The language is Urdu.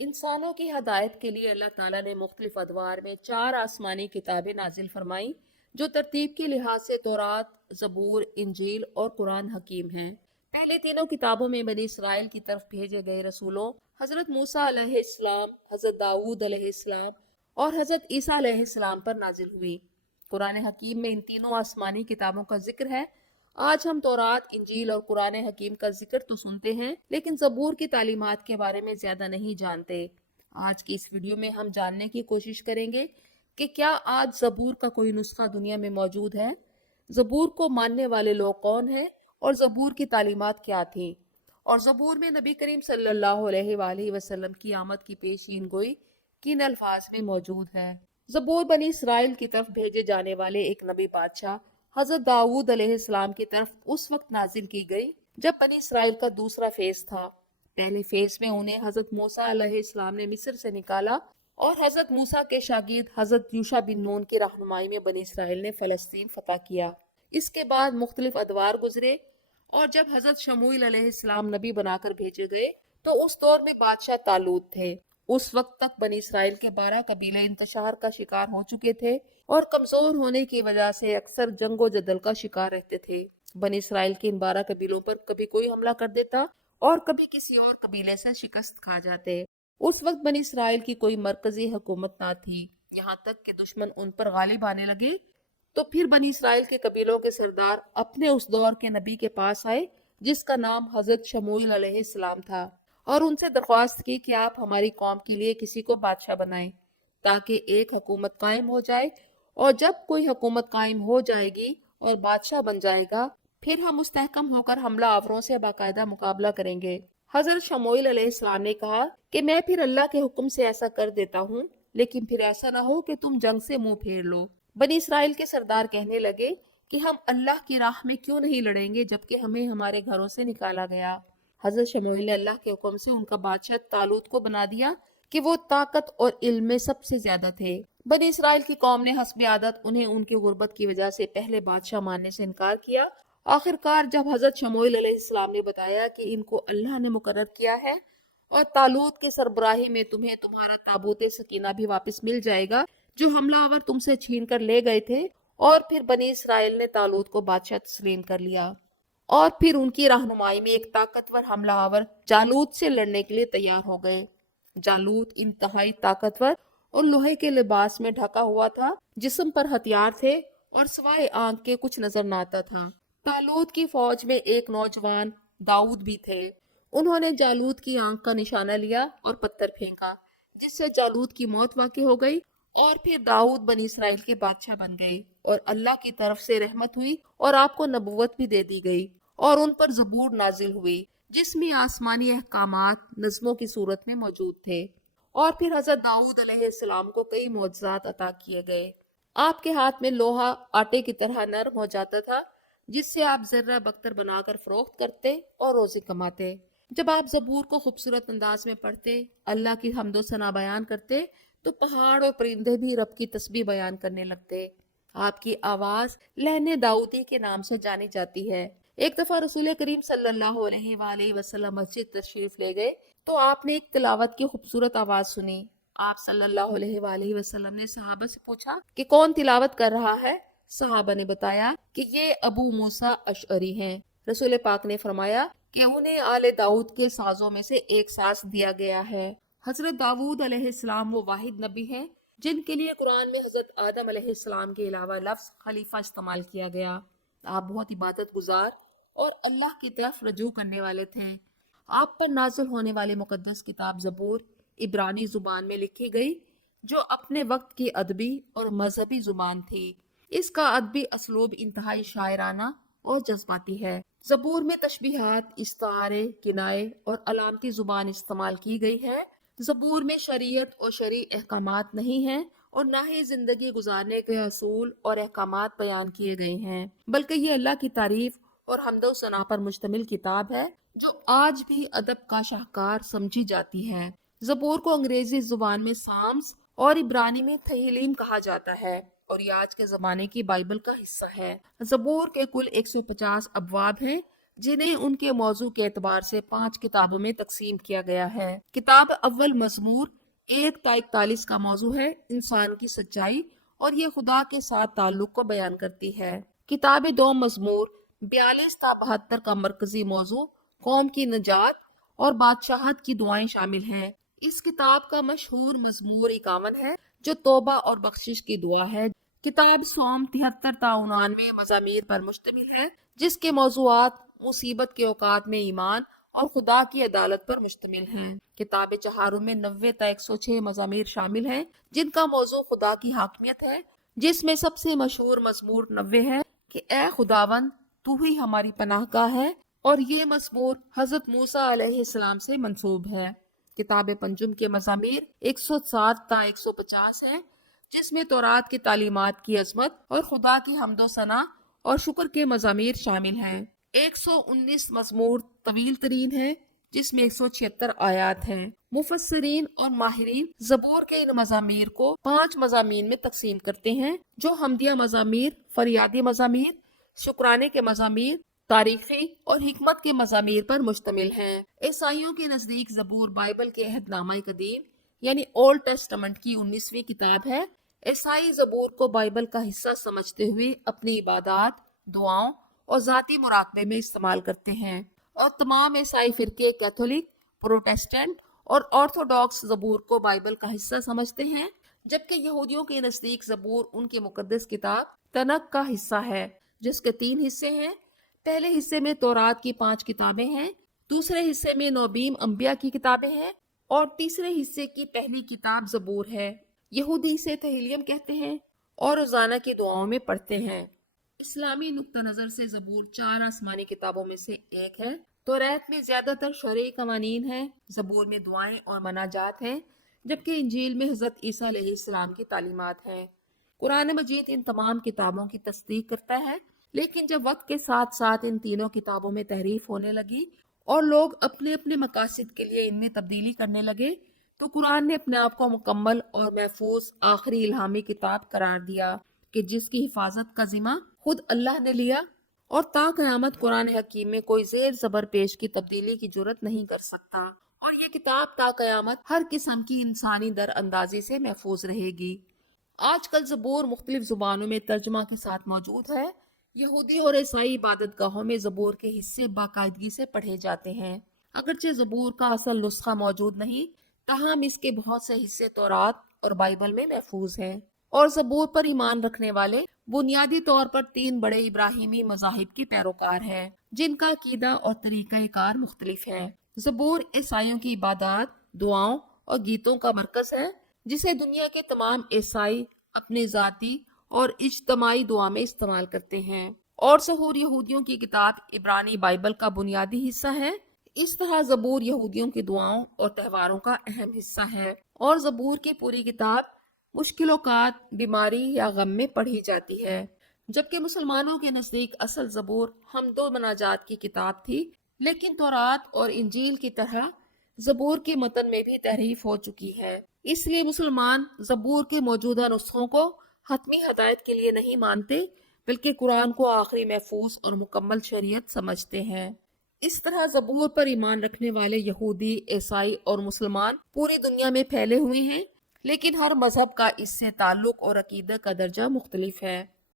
انسانوں کی ہدایت کے لیے اللہ تعالیٰ نے مختلف ادوار میں 4 آسمانی کتابیں نازل فرمائیں جو ترتیب کے لحاظ سے تورات، زبور، انجیل اور قرآن حکیم ہیں۔ پہلے تینوں کتابوں میں بنی اسرائیل کی طرف بھیجے گئے رسولوں حضرت موسیٰ علیہ السلام، حضرت داؤد علیہ السلام اور حضرت عیسیٰ علیہ السلام پر نازل ہوئی۔ قرآن حکیم میں ان تینوں آسمانی کتابوں کا ذکر ہے۔ آج ہم تورات، انجیل اور قرآن حکیم کا ذکر تو سنتے ہیں لیکن زبور کی تعلیمات کے بارے میں زیادہ نہیں جانتے۔ آج کی اس ویڈیو میں ہم جاننے کی کوشش کریں گے کہ کیا آج زبور کا کوئی نسخہ دنیا میں موجود ہے، زبور کو ماننے والے لوگ کون ہیں اور زبور کی تعلیمات کیا تھیں، اور زبور میں نبی کریم صلی اللہ علیہ وآلہ وسلم کی آمد کی پیشین گوئی کن الفاظ میں موجود ہے۔ زبور بنی اسرائیل کی طرف بھیجے جانے والے ایک نبی بادشاہ حضرت داؤد علیہ السلام کی طرف اس وقت نازل کی گئی جب بنی اسرائیل کا دوسرا فیز تھا۔ پہلے فیز میں انہیں حضرت موسیٰ علیہ السلام نے مصر سے نکالا اور حضرت موسیٰ کے شاگرد حضرت یوشع بن نون کی رہنمائی میں بنی اسرائیل نے فلسطین فتح کیا۔ اس کے بعد مختلف ادوار گزرے اور جب حضرت شموئیل علیہ السلام نبی بنا کر بھیجے گئے تو اس دور میں بادشاہ طالوت تھے۔ اس وقت تک بنی اسرائیل کے 12 قبیلے انتشار کا شکار ہو چکے تھے اور کمزور ہونے کی وجہ سے اکثر جنگ و جدل کا شکار رہتے تھے۔ بنی اسرائیل کے ان 12 قبیلوں پر کبھی کوئی حملہ کر دیتا اور کبھی کسی اور قبیلے سے شکست کھا جاتے۔ اس وقت بنی اسرائیل کی کوئی مرکزی حکومت نہ تھی، یہاں تک کہ دشمن ان پر غالب آنے لگے تو پھر بنی اسرائیل کے قبیلوں کے سردار اپنے اس دور کے نبی کے پاس آئے جس کا نام حضرت شموئیل علیہ السلام تھا، اور ان سے درخواست کی کہ آپ ہماری قوم کے لیے کسی کو بادشاہ بنائیں تاکہ ایک حکومت قائم ہو جائے، اور جب کوئی حکومت قائم ہو جائے گی اور بادشاہ بن جائے گا پھر ہم مستحکم ہو کر حملہ آوروں سے باقاعدہ مقابلہ کریں گے۔ حضرت شموئیل علیہ السلام نے کہا کہ میں پھر اللہ کے حکم سے ایسا کر دیتا ہوں، لیکن پھر ایسا نہ ہو کہ تم جنگ سے منہ پھیر لو۔ بنی اسرائیل کے سردار کہنے لگے کہ ہم اللہ کی راہ میں کیوں نہیں لڑیں گے جبکہ ہمیں ہمارے گھروں سے نکالا گیا۔ حضرت شموئیل نے اللہ کے حکم سے ان کا بادشاہ طالوت کو بنا دیا کہ وہ طاقت اور علم میں سب سے زیادہ تھے۔ بنی اسرائیل کی قوم نے حسب عادت انہیں ان کی غربت کی وجہ سے پہلے بادشاہ ماننے سے انکار کیا۔ آخرکار جب حضرت شموئیل علیہ السلام نے بتایا کہ ان کو اللہ نے مقرر کیا ہے اور طالوت کے سربراہی میں تمہیں تمہارا تابوت سکینہ بھی واپس مل جائے گا جو حملہ آور تم سے چھین کر لے گئے تھے، اور پھر بنی اسرائیل نے طالوت کو بادشاہ تسلیم کر لیا اور پھر ان کی رہنمائی میں ایک طاقتور حملہ آور جالوت سے لڑنے کے لیے تیار ہو گئے۔ جالوت انتہائی طاقتور اور لوہے کے لباس میں ڈھکا ہوا تھا، جسم پر ہتھیار تھے اور سوائے آنکھ کے کچھ نظر نہ آتا تھا۔ طالوت کی فوج میں ایک نوجوان داؤد بھی تھے۔ انہوں نے جالوت کی آنکھ کا نشانہ لیا اور پتھر پھینکا جس سے جالوت کی موت واقع ہو گئی، اور پھر داؤد بنی اسرائیل کے بادشاہ بن گئے اور اللہ کی طرف سے رحمت ہوئی اور آپ کو نبوت بھی دے دی گئی، اور ان پر زبور نازل ہوئی جس میں آسمانی احکامات نظموں کی صورت میں موجود تھے، اور پھر حضرت داؤد علیہ السلام کو کئی معجزات عطا کیے گئے۔ آپ کے ہاتھ میں لوہا آٹے کی طرح نرم ہو جاتا تھا جس سے آپ ذرہ بختر بنا کر فروخت کرتے اور روزی کماتے۔ جب آپ زبور کو خوبصورت انداز میں پڑھتے، اللہ کی حمد و ثنا بیان کرتے تو پہاڑ اور پرندے بھی رب کی تسبیح بیان کرنے لگتے۔ آپ کی آواز لہن داؤدی کے نام سے جانی جاتی ہے۔ ایک دفعہ رسول کریم صلی اللہ علیہ وآلہ وسلم مسجد تشریف لے گئے تو آپ نے ایک تلاوت کی خوبصورت آواز سنی۔ آپ صلی اللہ علیہ وآلہ وسلم نے صحابہ سے پوچھا کہ کون تلاوت کر رہا ہے؟ صحابہ نے بتایا کہ یہ ابو موسیٰ اشعری ہیں۔ رسول پاک نے فرمایا کہ انہیں آل داؤد کے سازوں میں سے ایک ساز دیا گیا ہے۔ حضرت داؤد علیہ السلام وہ واحد نبی ہیں جن کے لیے قرآن میں حضرت آدم علیہ السلام کے علاوہ لفظ خلیفہ استعمال کیا گیا۔ آپ بہت عبادت گزار اور اللہ کی طرف رجوع کرنے والے تھے۔ آپ پر نازل ہونے والی مقدس کتاب زبور عبرانی زبان میں لکھی گئی جو اپنے وقت کی ادبی اور مذہبی زبان تھی۔ اس کا ادبی اسلوب انتہائی شاعرانہ اور جذباتی ہے۔ زبور میں تشبیہات، استعارے، کنائے اور علامتی زبان استعمال کی گئی ہے۔ زبور میں شریعت اور شرعی احکامات نہیں ہیں اور نہ ہی زندگی گزارنے کے اصول اور احکامات بیان کیے گئے ہیں، بلکہ یہ اللہ کی تعریف اور حمد و ثنا پر مشتمل کتاب ہے جو آج بھی ادب کا شاہکار سمجھی جاتی ہے۔ زبور کو انگریزی زبان میں سامس اور عبرانی میں تہیلیم کہا جاتا ہے اور یہ آج کے زمانے کی بائبل کا حصہ ہے۔ زبور کے کل 150 ابواب ہیں جنہیں ان کے موضوع کے اعتبار سے 5 کتابوں میں تقسیم کیا گیا ہے۔ کتاب اول مزمور 1 تا 41 کا موضوع ہے انسان کی سچائی اور یہ خدا کے ساتھ تعلق کو بیان کرتی ہے۔ کتاب 2 مزمور 42 تا 72 کا مرکزی موضوع قوم کی نجات اور بادشاہت کی دعائیں شامل ہیں۔ اس کتاب کا مشہور مزمور 51 ہے جو توبہ اور بخشش کی دعا ہے۔ کتاب سوم 73 تا 99 مزامیر پر مشتمل ہے جس کے موضوعات مصیبت کے اوقات میں ایمان اور خدا کی عدالت پر مشتمل ہیں۔ کتاب چہارم میں 90 تا 106 مزامیر شامل ہیں جن کا موضوع خدا کی حاکمیت ہے، جس میں سب سے مشہور مزمور 90 ہے کہ اے خداوند تو ہی ہماری پناہ گاہ ہے، اور یہ مزمور حضرت موسیٰ علیہ السلام سے منسوب ہے۔ کتاب پنجم کے مزامیر 107 تا 150 ہے جس میں تورات کی تعلیمات کی عظمت اور خدا کی حمد و ثنا اور شکر کے مزامیر شامل ہیں۔ 119 مزمور طویل ترین ہے جس میں 176 آیات ہیں۔ مفسرین اور ماہرین زبور کے ان مزامیر کو 5 مضامین میں تقسیم کرتے ہیں جو حمدیہ مزامیر، فریادی مزامیر، شکرانے کے مزامیر، تاریخی اور حکمت کے مزامیر پر مشتمل ہیں۔ عیسائیوں کے نزدیک زبور بائبل کے عہد نامہ قدیم یعنی اولڈ ٹیسٹمنٹ کی 19ویں کتاب ہے۔ عیسائی زبور کو بائبل کا حصہ سمجھتے ہوئے اپنی عبادات، دعاؤں اور ذاتی مراقبے میں استعمال کرتے ہیں، اور تمام عیسائی فرقے کیتھولک، پروٹیسٹنٹ اور آرتھوڈاکس زبور کو بائبل کا حصہ سمجھتے ہیں، جبکہ یہودیوں کے نزدیک زبور ان کی مقدس کتاب تنک کا حصہ ہے جس کے 3 حصے ہیں۔ پہلے حصے میں تورات کی 5 کتابیں ہیں، دوسرے حصے میں نوبیم انبیاء کی کتابیں ہیں اور تیسرے حصے کی پہلی کتاب زبور ہے۔ یہودی اسے تہیلیم کہتے ہیں اور روزانہ کی دعاؤں میں پڑھتے ہیں۔ اسلامی نقطہ نظر سے زبور 4 آسمانی کتابوں میں سے ایک ہے۔ توریت میں زیادہ تر شرعی قوانین ہیں، زبور میں دعائیں اور مناجات ہیں، جبکہ انجیل میں حضرت عیسیٰ علیہ السلام کی تعلیمات ہیں۔ قرآن مجید ان تمام کتابوں کی تصدیق کرتا ہے، لیکن جب وقت کے ساتھ ساتھ ان تینوں کتابوں میں تحریف ہونے لگی اور لوگ اپنے اپنے مقاصد کے لیے ان میں تبدیلی کرنے لگے تو قرآن نے اپنے آپ کو مکمل اور محفوظ آخری الہامی کتاب قرار دیا کہ جس کی حفاظت کا ذمہ خود اللہ نے لیا، اور تا قیامت قرآن حکیم میں کوئی زیر زبر پیش کی تبدیلی کی جرت نہیں کر سکتا، اور یہ کتاب تا قیامت ہر قسم کی انسانی در اندازی سے محفوظ رہے گی۔ آج کل زبور مختلف زبانوں میں ترجمہ کے ساتھ موجود ہے۔ یہودی اور عیسائی عبادت گاہوں میں زبور کے حصے باقاعدگی سے پڑھے جاتے ہیں۔ اگرچہ زبور کا اصل نسخہ موجود نہیں، تاہم اس کے بہت سے حصے تورات اور بائبل میں محفوظ ہیں، اور زبور پر ایمان رکھنے والے بنیادی طور پر 3 بڑے ابراہیمی مذاہب کے پیروکار ہیں جن کا عقیدہ اور طریقہ کار مختلف ہے۔ زبور عیسائیوں کی عبادات، دعاؤں اور گیتوں کا مرکز ہے جسے دنیا کے تمام عیسائی اپنے ذاتی اور اجتماعی دعا میں استعمال کرتے ہیں، اور ظہور یہودیوں کی کتاب عبرانی بائبل کا بنیادی حصہ ہے۔ اس طرح زبور یہودیوں کی دعاؤں اور تہواروں کا اہم حصہ ہے، اور زبور کی پوری کتاب مشکل اوقات، بیماری یا غم میں پڑھی جاتی ہے، جبکہ مسلمانوں کے نزدیک اصل زبور حمد و مناجات کی کتاب تھی، لیکن تورات اور انجیل کی طرح زبور کے متن میں بھی تحریف ہو چکی ہے۔ اس لیے مسلمان زبور کے موجودہ نسخوں کو حتمی ہدایت کے لیے نہیں مانتے، بلکہ قرآن کو آخری محفوظ اور مکمل شریعت سمجھتے ہیں۔ اس طرح زبور پر ایمان رکھنے والے یہودی، عیسائی اور مسلمان پوری دنیا میں پھیلے ہوئے ہیں، لیکن ہر مذہب کا اس سے تعلق اور عقیدہ کا درجہ مختلف ہے۔